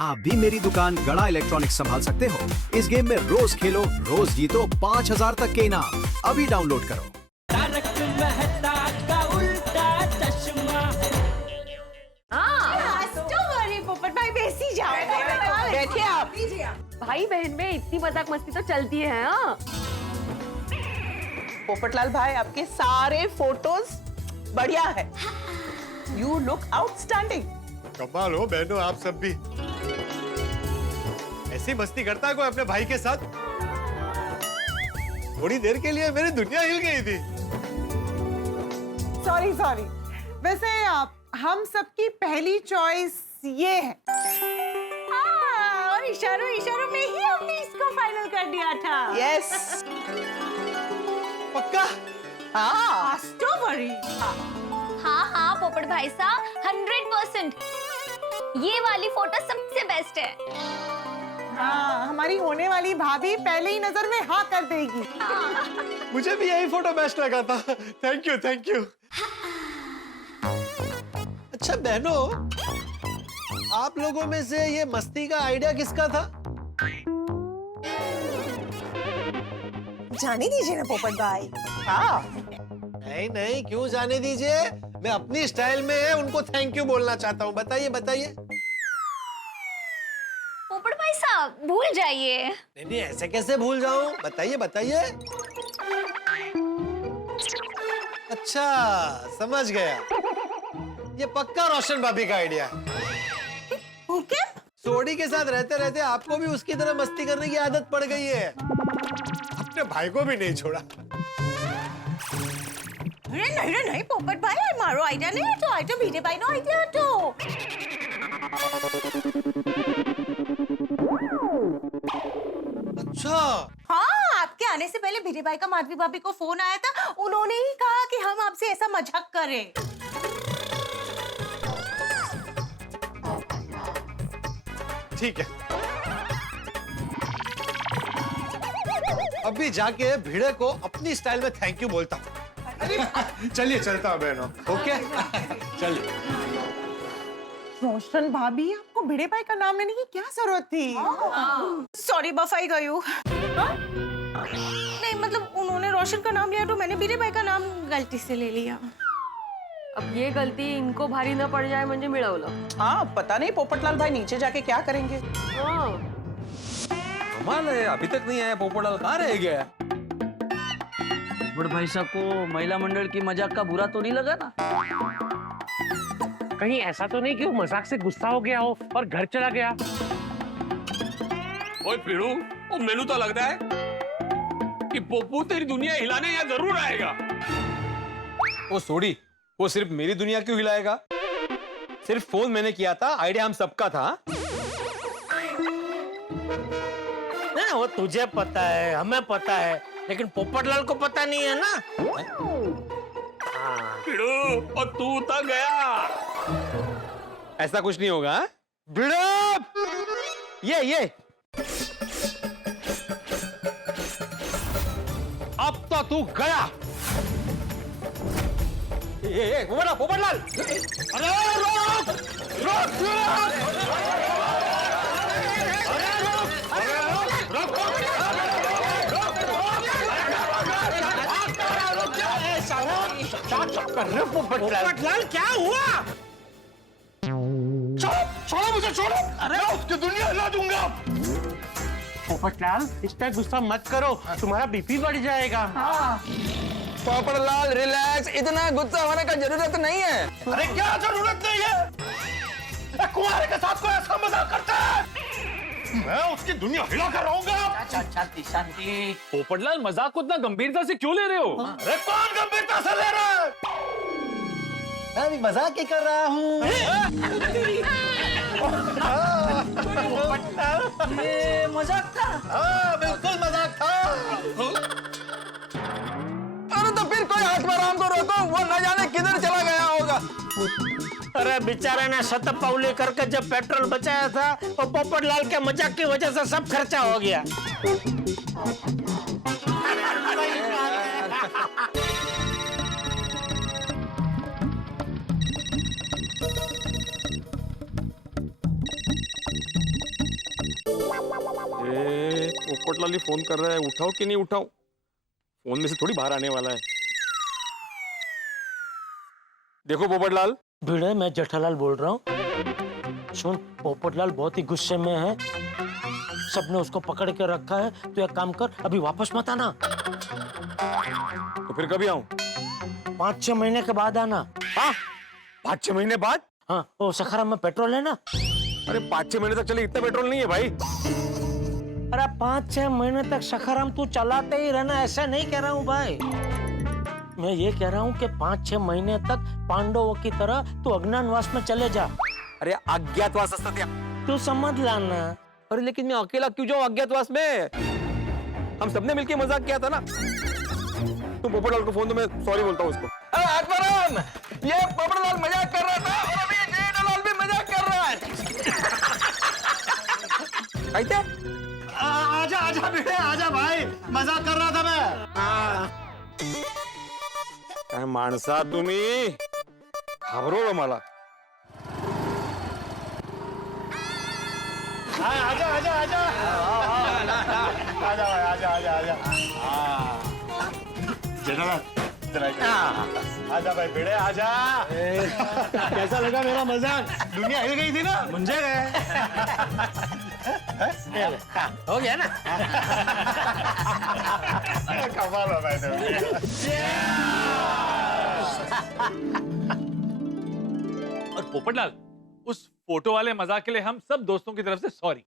आप भी मेरी दुकान गड़ा इलेक्ट्रॉनिक्स संभाल सकते हो। इस गेम में रोज खेलो, रोज जीतो 5000 तक के इनाम। अभी डाउनलोड करो। तारक मेहता का उल्टा चश्मा। पोपट भाई बेसी जाओ। बैठिए आप। भाई बहन में इतनी मजाक मस्ती तो चलती है। हाँ पोपटलाल भाई आपके सारे फोटोज बढ़िया है। You look outstanding. कमाल हो बहनों आप सब भी। ऐसी मस्ती करता है कोई अपने भाई के साथ? थोड़ी देर के लिए मेरी दुनिया हिल गई थी। सॉरी वैसे हम सबकी पहली चॉइस ये है। और इशारों में ही हमने इसको फाइनल कर दिया था। यस पक्का? हाँ हाँ पोपट भाई साहब 100%। ये वाली फोटो सबसे बेस्ट है। हाँ हमारी होने वाली भाभी पहले ही नजर में हाँ कर देगी। मुझे भी यही फोटो बेस्ट लगा था। Thank you. अच्छा बहनों, आप लोगों में से ये मस्ती का आइडिया किसका था? जाने दीजिए ना पोपट भाई। हाँ नहीं क्यों जाने दीजिए, मैं अपनी स्टाइल में उनको थैंक यू बोलना चाहता हूँ। बताइए। पोपट भाई साहब भूल जाइए। नहीं ऐसे कैसे भूल जाऊं? बताइए। अच्छा समझ गया, ये पक्का रोशन भाभी का आइडिया है। ओके। सोडी के साथ रहते रहते आपको भी उसकी तरह मस्ती करने की आदत पड़ गई है। अपने भाई को भी नहीं छोड़ा। नहीं पोपट भाई मारो आइडिया नहीं है तो आइडिया भीड़े भाई नो आइडिया तो। अच्छा हाँ आपके आने से पहले भीड़े भाई का माधवी भाभी को फोन आया था। उन्होंने ही कहा कि हम आपसे ऐसा मजाक करें। ठीक है, अभी जाके भिड़े को अपनी स्टाइल में थैंक यू बोलता हूँ। चलिए चलता हूँ बहनों। ओके चलिए। रोशन भाभी आपको भिड़े भाई का नाम लेने की क्या जरूरत थी? सॉरी बफाई गई हूँ। नहीं मतलब उन्होंने रोशन का नाम लिया तो मैंने भिड़े भाई का नाम गलती से ले लिया। अब ये गलती इनको भारी ना पड़ जाए म्हणजे मिळवलं। हाँ पता नहीं पोपटलाल भाई नीचे जाके क्या करेंगे। हाँ कमाल है, अभी तक नहीं आया पोपटलाल, कहाँ रह गया? बड़ भाई साहब को महिला मंडल की मजाक का बुरा तो नहीं लगा ना? कहीं ऐसा तो नहीं कि वो मजाक से गुस्सा हो गया हो और घर चला गया? ओए फिरू, वो मेनू तो लगता है कि पोपू तेरी दुनिया हिलाने यहाँ जरूर आएगा। ओ सोडी, वो सिर्फ मेरी दुनिया क्यों हिलाएगा? सिर्फ फोन मैंने किया था, आइडिया हम सबका था। ना वो तुझे पता है, हमें पता है, लेकिन पोपटलाल को पता नहीं है ना। फिरू, और तू तो गया। ऐसा कुछ नहीं होगा। भिड़ो, ये अब तो तू गया। ये पोपटलाल, अरे रोक। पोपटलाल क्या हुआ? छोड़ो मुझे, छोड़ो। अरे उसकी दुनिया हिला दूंगा। पोपटलाल इस पे गुस्सा मत करो, तुम्हारा बीपी बढ़ जाएगा। पोपटलाल रिलैक्स, इतना गुस्सा होने का जरूरत नहीं है। अरे क्या जरूरत नहीं है? कुंवारे के साथ कोई ऐसा मजाक करता है? मैं उसकी दुनिया हिला कर रहूंगा। शांति। पोपटलाल मजाक को इतना गंभीरता से क्यों ले रहे हो? अरे कौन गंभीरता से ले रहा है? मैं भी मजाक ही कर रहा हूँ। ये मजाक था? हाँ बिल्कुल मजाक था। अरे तो फिर कोई हाथ में राम को रोको, वो न जाने किधर चला गया होगा। अरे बेचारे ने शतपाउली करके जब पेट्रोल बचाया था, वो पोपटलाल के मजाक की वजह से सब खर्चा हो गया। अरे पोपटलाल फोन कर रहा है, उठाओ कि नहीं उठाओ? फोन में से थोड़ी बाहर आने वाला है। देखो पोपटलाल। भिड़े, मैं जेठालाल बोल रहा हूँ। सुन, पोपटलाल बहुत ही गुस्से में है, सबने उसको पकड़ के रखा है। तो एक काम कर, अभी वापस मत आना। तो फिर कभी आऊं? 5-6 महीने के बाद आना। हाँ, 5-6 महीने बाद? हाँ, वो सखाराम में पेट्रोल है ना। अरे 5-6 महीने तक चले, इतना पेट्रोल नहीं है भाई। अरे 5-6 महीने तक सखाराम तू चलाते ही रहना, ऐसा नहीं कह रहा हूँ भाई। मैं ये कह रहा हूँ कि 5-6 महीने तक पांडवों की तरह तू अज्ञातवास में चले जा। अरे अज्ञातवास असता त्या। तू समझ लाना। अरे लेकिन मैं अकेला क्यों जाऊं अज्ञातवास में? हम सबने मिलके मजाक किया था ना। तुम पोपटलाल को फोन दो, मैं सॉरी बोलता हूँ उसको। अरे आत्माराम, ये पोपटलाल मजाक कर रहा था और अभी ये जेठालाल भी मजाक कर रहा है। कहते? आजा आजा बेटे, आजा भाई, मजाक कर रहा था मैं। काय माणसा तुम्ही, घाबरवलं मला। आजा आजा आजा आजा भाई, आजा आजा आजा। जेठालाल, जरा आजा भाई बेटे, आजा। कैसा लगा मेरा मजाक? दुनिया हिल गई थी ना, मुझे गए। हो गया ना। कमाल हो भाई तुम। और पोपटलाल, उस फोटो वाले मजाक के लिए हम सब दोस्तों की तरफ से सॉरी।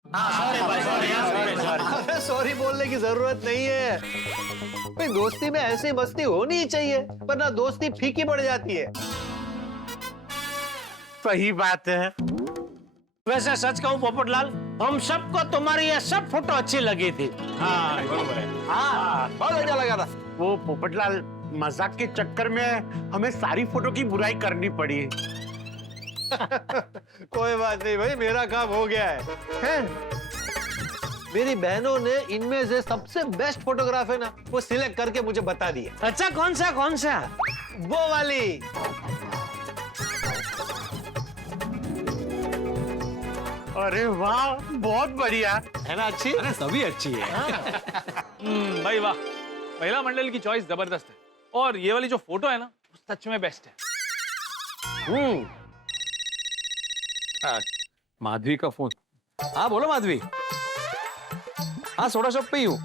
सॉरी बोलने की जरूरत नहीं है भाई, दोस्ती में ऐसी मस्ती होनी ही चाहिए, वरना दोस्ती फीकी पड़ जाती है। सही बात है। वैसे सच कहूं पोपटलाल, हम सबको तुम्हारी ये सब फोटो अच्छी लगी थी। हाँ बरोबर है। हाँ बहुत अच्छा लगा था। वो पोपटलाल, मजाक के चक्कर में हमें सारी फोटो की बुराई करनी पड़ी। कोई बात नहीं भाई, मेरा काम हो गया है? मेरी बहनों ने इनमें से सबसे बेस्ट फोटोग्राफ है ना, वो सिलेक्ट करके मुझे बता दिया। अच्छा, कौन सा कौन सा? वो वाली। अरे वाह, बहुत बढ़िया है ना, अच्छी? अरे सभी अच्छी है। भाई वाह, महिला मंडल की चॉइस जबरदस्त है। और ये वाली जो फोटो है ना, सच में बेस्ट है। माधवी का फोन। हाँ बोलो माधवी। हाँ, सोडा शॉप पे ही हूँ।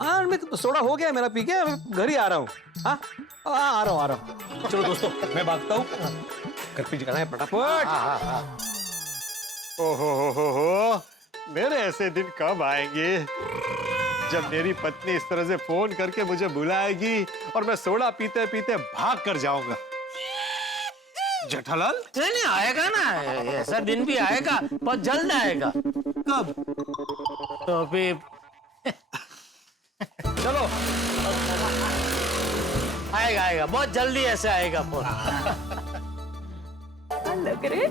हाँ, मैं तो सोडा हो गया मेरा पी के, घर ही आ रहा हूँ। हाँ आ रहा हूँ। चलो दोस्तों, मैं भागता हूँ, घर पे जाना है फटाफट। ओहो, मेरे ऐसे दिन कब आएंगे जब मेरी पत्नी इस तरह से फोन करके मुझे बुलाएगी और मैं सोडा पीते पीते भाग कर जाऊंगा। जेठालाल? नहीं आएगा ना, ऐसा दिन भी आएगा, बहुत जल्द आएगा। कब? तो अभी चलो, आएगा, बहुत जल्दी ऐसे आएगा फोन। लग रहे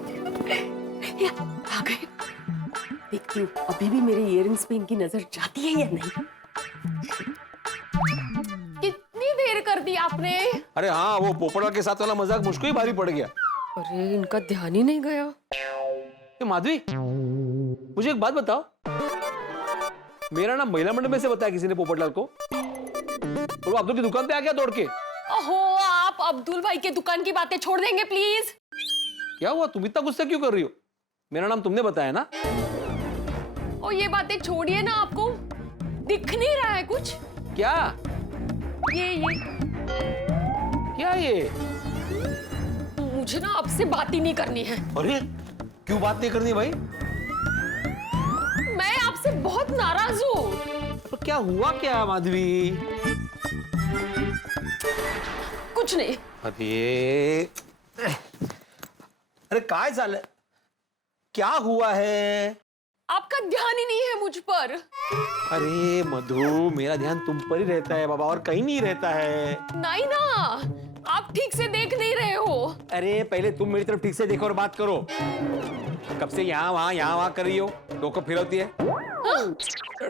आ गए। देखती हूँ अभी भी मेरे इयररिंग्स पे इनकी नजर जाती है या नहीं। कितनी देर कर दी आपने? अरे हाँ, वो पोपटलाल के साथ वाला मजाक मुझको ही भारी पड़ गया। अरे इनका ध्यान ही नहीं गया। माधवी, मुझे एक बात बताओ, मेरा नाम महिला मंडल में से बताया किसी ने पोपटलाल को? और वो अब्दुल की दुकान पे आ गया दौड़ के। ओहो, आप अब्दुल भाई के दुकान की बातें छोड़ देंगे प्लीज? क्या हुआ, तुम इतना गुस्सा क्यों कर रही हो? मेरा नाम तुमने बताया ना। और ये बातें छोड़िए ना, आपको दिख नहीं रहा है कुछ? क्या? ये क्या ये? मुझे ना आपसे बात ही नहीं करनी है। अरे क्यों बात नहीं करनी भाई? मैं आपसे बहुत नाराज हूँ। तो क्या हुआ क्या माधवी? कुछ नहीं। अरे काय झालं? क्या हुआ है? आपका ध्यान ही नहीं है मुझ पर। अरे मधु, मेरा ध्यान तुम पर ही रहता है बाबा, और कहीं नहीं रहता है। नहीं ना, आप ठीक से देख नहीं रहे हो। अरे पहले तुम मेरी तरफ ठीक से देखो और बात करो। कब से यहाँ वहाँ कर रही हो? डोकं फिरवती है?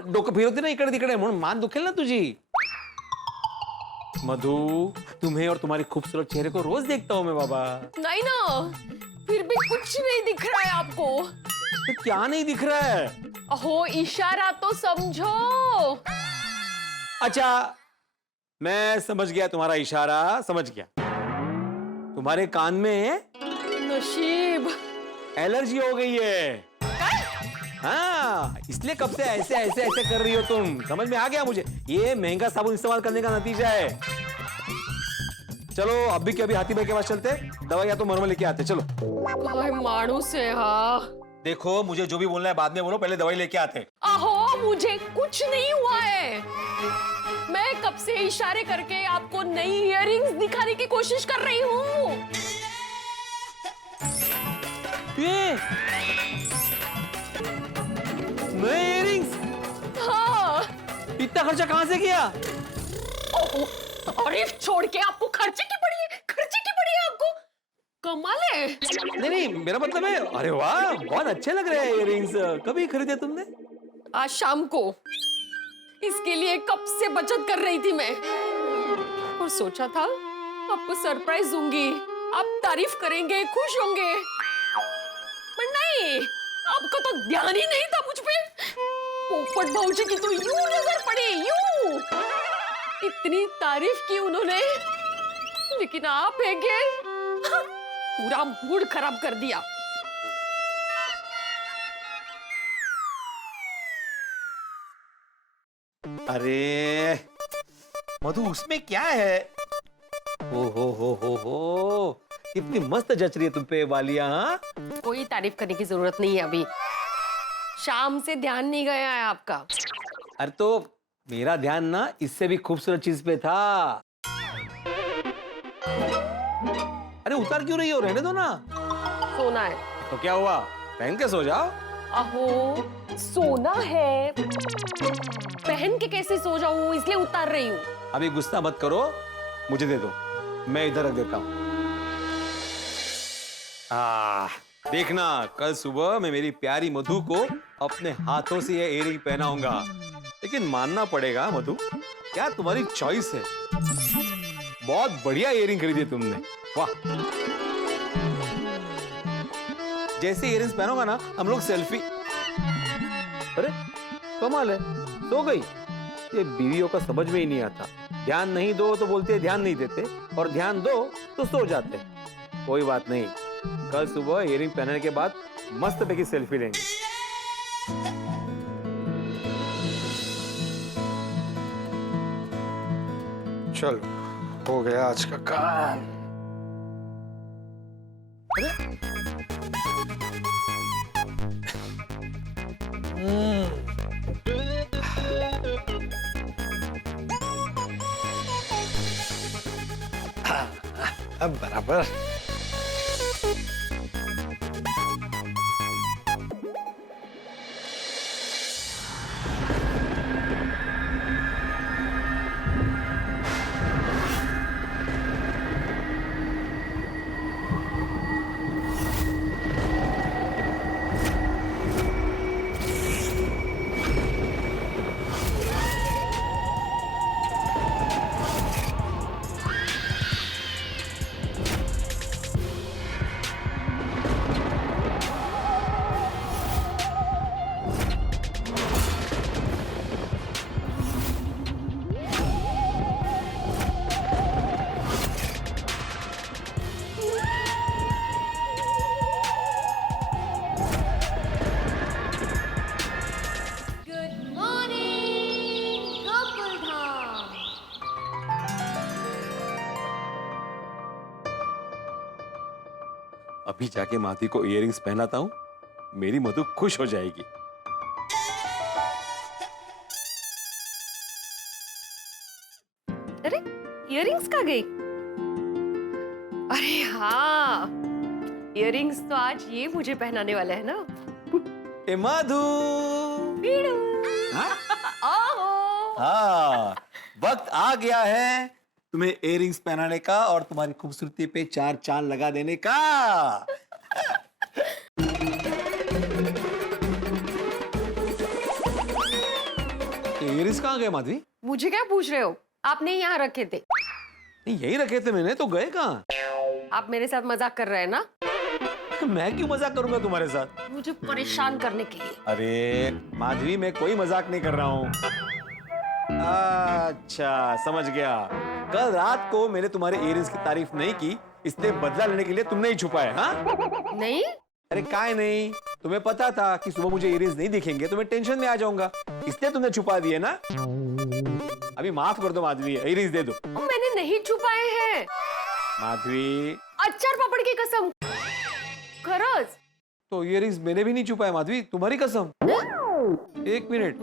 डोकं फिरवती ना इकडे तिकडे, म्हणून मान दुखेल ना तुझी। मधु, तुम्हें और तुम्हारे खूबसूरत चेहरे को रोज देखता हूँ मैं बाबा। नहीं ना, फिर भी कुछ नहीं दिख रहा है आपको। तो क्या नहीं दिख रहा है? अहो इशारा तो समझो। अच्छा, मैं समझ गया तुम्हारा इशारा, समझ गया। तुम्हारे कान में नशीब एलर्जी हो गई है। हाँ, इसलिए कब से ऐसे ऐसे ऐसे कर रही हो तुम। समझ में आ गया मुझे, ये महंगा साबुन इस्तेमाल करने का नतीजा है। चलो अभी के अभी हाथी भाई के पास चलते, दवा या तो मरमर लेके आते। चलो। मानूस है। हाँ देखो, मुझे जो भी बोलना है बाद में बोलो, पहले दवाई लेके आते। अहो मुझे कुछ नहीं हुआ है। मैं कब से इशारे करके आपको नई इयररिंग्स दिखाने की कोशिश कर रही हूँ। ये नए इयररिंग्स? हाँ। इतना खर्चा कहाँ से किया? अरे छोड़ के, आपको खर्चे की पड़ी है, खर्चे की पड़ी है आपको। कमाल है। नहीं नहीं, मेरा मतलब है, अरे वाह बहुत अच्छे लग रहे हैं इयररिंग्स। कभी खरीदे तुमने? आज शाम को। इसके लिए कब से बचत कर रही थी मैं, और सोचा था आपको सरप्राइज दूंगी, आप तारीफ करेंगे, खुश होंगे। पर नहीं, आपका तो ध्यान ही नहीं था मुझ पे। पोपट भाऊजी की तो यूं नजर पड़ी, यूं। इतनी तारीफ की उन्होंने, लेकिन आप है के पूरा मूड खराब कर दिया। अरे मधु, उसमें क्या है? ओ हो, कितनी मस्त जच रही है तुम पे वालियां। हाँ? कोई तारीफ करने की जरूरत नहीं है अभी। शाम से ध्यान नहीं गया है आपका। अरे तो मेरा ध्यान ना इससे भी खूबसूरत चीज पे था। अरे उतार क्यों रही हो, रहने दो ना। सोना है तो क्या हुआ, पहन के सो जाओ। अहो सोना है, पहन के कैसे सो जाऊं, इसलिए उतार रही हूँ। अभी गुस्सा मत करो, मुझे दे दो, मैं इधर रख देता हूँ। देखना, कल सुबह मैं मेरी प्यारी मधु को अपने हाथों से ये इयररिंग पहनाऊंगा। लेकिन मानना पड़ेगा मधु, क्या तुम्हारी चॉइस है। बहुत बढ़िया इयररिंग खरीदी है तुमने, वाह। जैसे इयररिंग्स पहनोगा ना, हम लोग सेल्फी। अरे कमाल है, सो गई। ये बीवियों का समझ में ही नहीं आता, ध्यान नहीं दो तो बोलते हैं ध्यान नहीं देते, और ध्यान दो तो सो जाते। कोई बात नहीं, कल सुबह इयररिंग पहनने के बाद मस्त पैकी सेल्फी लेंगे। चल, हो गया आज का काम। अब बराबर। अभी जाके माथी को इयररिंग्स पहनाता हूँ, मेरी मधु खुश हो जाएगी। अरे इयररिंग्स कहाँ गई? अरे हाँ, इयररिंग्स तो आज ये मुझे पहनाने वाला है ना। ए मधु, हाँ, वक्त आ गया है तुम्हें इयररिंग्स पहनाने का और तुम्हारी खूबसूरती पे 4 चांद लगा देने का। इयररिंग्स कहाँ गए माधवी? मुझे क्या पूछ रहे हो, आपने यहाँ रखे थे। नहीं, यही रखे थे मैंने, तो गए कहाँ? आप मेरे साथ मजाक कर रहे हैं ना? मैं क्यों मजाक करूंगा तुम्हारे साथ? मुझे परेशान करने के लिए। अरे माधवी, मैं कोई मजाक नहीं कर रहा हूँ। अच्छा समझ गया। कल रात को मैंने तुम्हारे इयररिंग्स की तारीफ नहीं की, इसलिए बदला लेने के लिए तुमने ही छुपाया। हाँ नहीं, अरे काय नहीं, तुम्हें पता था कि सुबह मुझे इयररिंग्स नहीं दिखेंगे तो मैं टेंशन में आ जाऊंगा, इसलिए तुमने छुपा दिए ना। अभी माफ कर दो माधवी, इयररिंग्स दे दो। मैंने नहीं छुपाए हैं माधवी, अचार पापड़ की कसम, खरंच। तो इयररिंग्स मैंने भी नहीं छुपाया माधवी, तुम्हारी कसम। एक मिनट,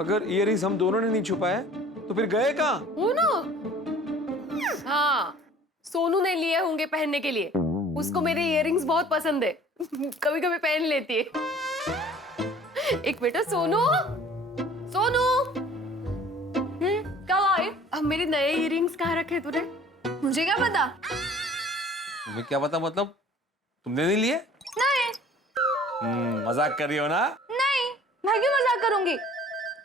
अगर इयररिंग्स हम दोनों ने नहीं छुपाया तो फिर गए कहाँ? हो ना? हाँ, सोनू ने लिए होंगे पहनने के लिए, उसको मेरे इयररिंग्स बहुत पसंद है, कभी कभी पहन लेती है। एक बेटा, सोनू सोनू, कब आए? अब मेरे नए इयररिंग्स कहाँ रखे तूने? मुझे क्या पता? तुम्हें क्या पता मतलब? तुमने नहीं लिए? नहीं। मजाक कर रही हो ना? नहीं, मैं क्यों मजाक करूंगी?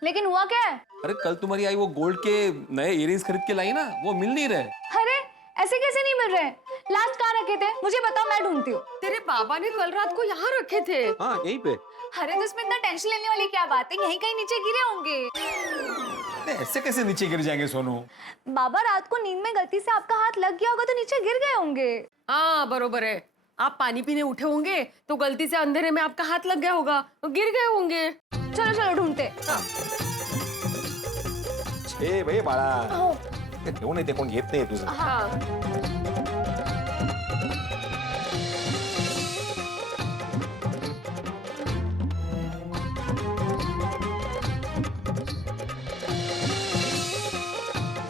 लेकिन हुआ क्या है? अरे कल तुम्हारी आई वो गोल्ड के नए इयररिंग्स खरीद के लाई ना, वो मिल नहीं रहे। अरे ऐसे कैसे नहीं मिल रहे? लास्ट कहाँ रखे थे? मुझे बताओ, मैं ढूंढती हूँ। तेरे बाबा ने कल रात को यहाँ रखे थे। हाँ यहीं पे। अरे तो इसमें इतना टेंशन लेने वाली क्या बात है? यहीं कहीं नीचे गिरे होंगे। ऐसे कैसे नीचे गिर जाएंगे सोनू? बाबा, रात को नींद में गलती से आपका हाथ लग गया होगा तो नीचे गिर गए होंगे। हाँ बरोबर है, आप पानी पीने उठे होंगे तो गलती से अंधेरे में आपका हाथ लग गया होगा तो गिर गए होंगे। चलो चलो ढूंढते। ए भाई बाळा, ठेवू नाही ते कोण घेत नाही तुझं। हाँ।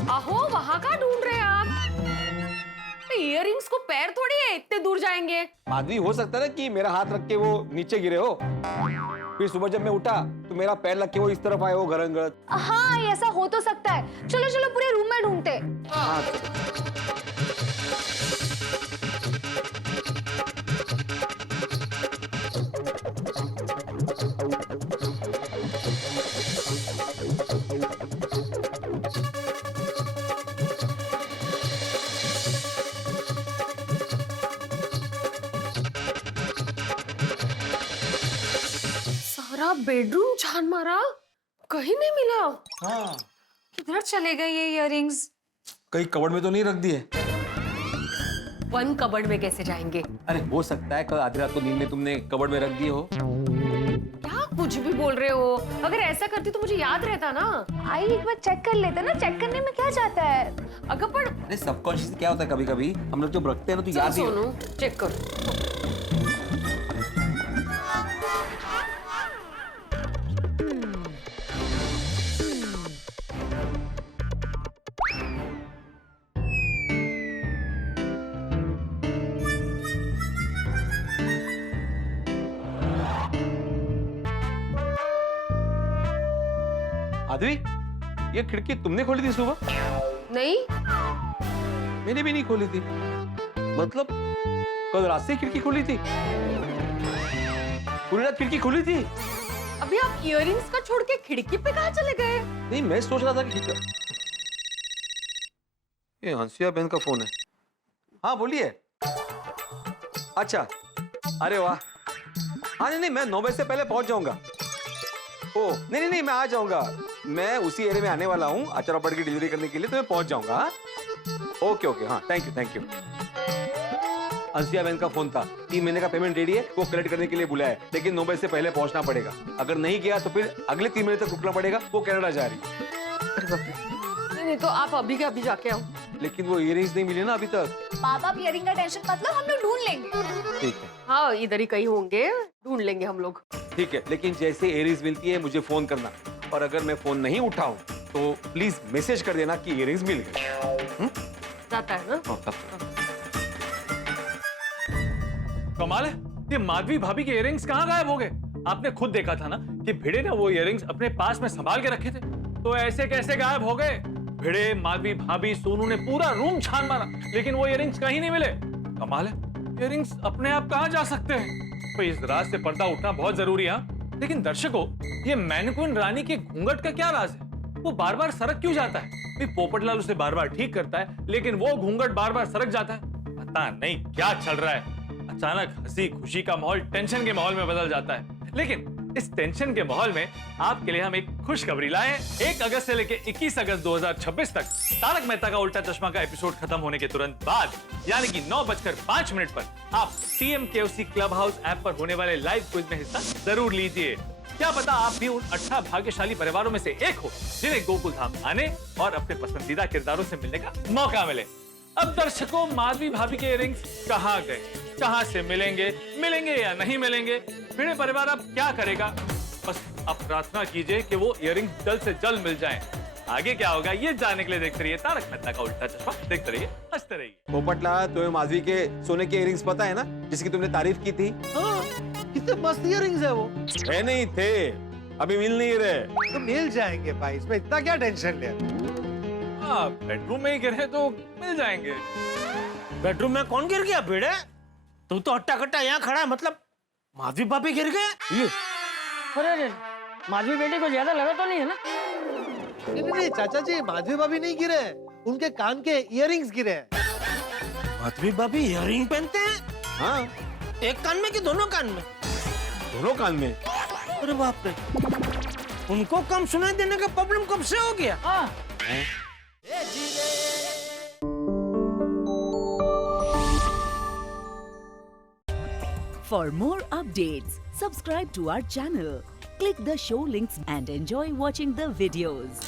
अहो, वहाँ का ढूंढ रहे हैं आप? इयररिंग्स को पैर थोड़ी है, इतने दूर जाएंगे। माधवी, हो सकता है ना कि मेरा हाथ रख के वो नीचे गिरे हो, फिर सुबह जब मैं उठा तो मेरा पैर लग के वो इस तरफ आए हो गरंगत। हाँ, ये ऐसा हो तो सकता है। चलो चलो पूरे रूम में ढूंढते। हाँ। सारा बेडरूम छान मारा, कहीं नहीं मिला। हाँ। किधर चले गए ये इयररिंग्स? कहीं कबर्ड में तो नहीं रख दिए? वन कबर्ड में कैसे जाएंगे? अरे हो सकता है कल आधी रात को नींद में तुमने कबर्ड में रख दिए हो। क्या कुछ भी बोल रहे हो? अगर ऐसा करती तो मुझे याद रहता ना। आई एक बार चेक कर लेते ना, चेक करने में क्या जाता है? अगर पर अरे सबकॉन्शियस क्या होता है, कभी कभी हम लोग जब रखते हैं ना तो याद नहीं। सोनू चेक कर। माधवी, ये खिड़की तुमने खोली थी सुबह? नहीं, मैंने भी नहीं खोली थी। मतलब कल रात से खिड़की खोली थी? पूरी रात खिड़की खुली थी? अभी आप इयररिंग्स का छोड़ के खिड़की पे कहाँ चले गए? नहीं, मैं सोच रहा था कि ये हंसिया बहन का फोन है। हाँ बोलिए। अच्छा, अरे वाह। हाँ नहीं, मैं 9 बजे से पहले पहुंच जाऊंगा। ओ नहीं, मैं आ जाऊंगा। मैं उसी एरिया में आने वाला हूँ अचार पापड़ की डिलीवरी करने के लिए, तो मैं पहुंच जाऊंगा। हाँ ओके, हाँ थैंक यू। अंसिया बहन का फोन था, 3 महीने का पेमेंट रेडी है, वो कलेक्ट करने के लिए बुलाया है, लेकिन 9 बजे से पहले पहुंचना पड़ेगा। अगर नहीं गया तो फिर अगले 3 महीने तक रुकना पड़ेगा। वो कनाडा जा रही है। नहीं तो आप अभी के अभी जाके आओ। लेकिन वो इयररिंग्स नहीं मिले ना अभी तक। पापा, आप इयररिंग का टेंशन मतलब हम लोग ढूंढ लेंगे। ठीक है। हाँ, इधर ही कहीं होंगे, ढूंढ लेंगे हम लोग। ठीक है, लेकिन जैसे इयररिंग्स मिलती है मुझे फोन करना, और अगर मैं फोन नहीं उठाऊं तो प्लीज मैसेज कर देना कि इयररिंग्स मिल गए। जाता है ना? कमाल है, ये माधवी भाभी के इयररिंग्स कहाँ गायब हो गए? आपने खुद देखा था ना कि भिड़े ने वो इयररिंग्स अपने पास में संभाल के रखे थे, तो ऐसे कैसे गायब हो गए? भिड़े, माधवी भाभी, सोनू ने पूरा रूम छान मारा, लेकिन वो इयररिंग्स कहीं नहीं मिले। कमाल है, इयररिंग्स अपने आप कहाँ जा सकते हैं? तो इस राज से पर्दा उठना बहुत जरूरी है। लेकिन दर्शकों, ये मैनिक्विन रानी के घूंघट का क्या राज है? वो बार बार सरक क्यों जाता है? पोपटलाल उसे बार बार ठीक करता है, लेकिन वो घूंघट बार बार सरक जाता है। पता नहीं क्या चल रहा है। अचानक हंसी खुशी का माहौल टेंशन के माहौल में बदल जाता है। लेकिन इस टेंशन के माहौल में आपके लिए हम एक खुशखबरी लाए हैं। 1 अगस्त से लेकर 21 अगस्त 2026 तक तारक मेहता का उल्टा चश्मा का एपिसोड खत्म होने के तुरंत बाद यानी कि 9:05 पर आप TMKOC क्लब हाउस ऐप पर होने वाले लाइव क्विज में हिस्सा जरूर लीजिए। क्या पता आप भी उन 18 भाग्यशाली परिवारों में से एक हो जिन्हें गोकुल धाम आने और अपने पसंदीदा किरदारों से मिलने का मौका मिले। अब दर्शकों, माधवी भाभी के इयररिंग्स कहाँ गए, कहाँ से मिलेंगे या नहीं मिलेंगे? भिड़े परिवार अब क्या करेगा? बस आप प्रार्थना कीजिए कि वो इयररिंग्स जल्द से जल्द मिल जाएं। आगे क्या होगा ये जानने के लिए देखते रहिए तारक मेहता का उल्टा चश्मा। देखते रहिए, हंसते रहिए। पोपटला, तुम्हें माधवी के सोने के इयररिंग्स पता है ना, जिसकी तुमने तारीफ की थी? कितने मस्त इयररिंग्स है वो। है नहीं थे, अभी मिल नहीं रहे। तो मिल जाएंगे भाई, इसमें इतना क्या टेंशन ले? बेडरूम में ही गिरे तो मिल जाएंगे। बेडरूम में कौन गिर गया भिड़े? तू तो हट्टा कट्टा यहाँ खड़ा है, मतलब माधवी भाभी गिर गए? अरे माधवी बेटी को ज्यादा लगा तो नहीं है ना? नहीं चाचा जी, माधवी भाभी नहीं गिरे, उनके कान के इयररिंग्स गिरे। माधवी भाभी इयररिंग पहनते हैं? हाँ, एक कान में कि दोनों कान में? दोनों कान में। अरे बाप रे, उनको कम सुनाई देने का प्रॉब्लम कब से हो गया? हाँ। For more updates, subscribe to our channel, click the show links and enjoy watching the videos.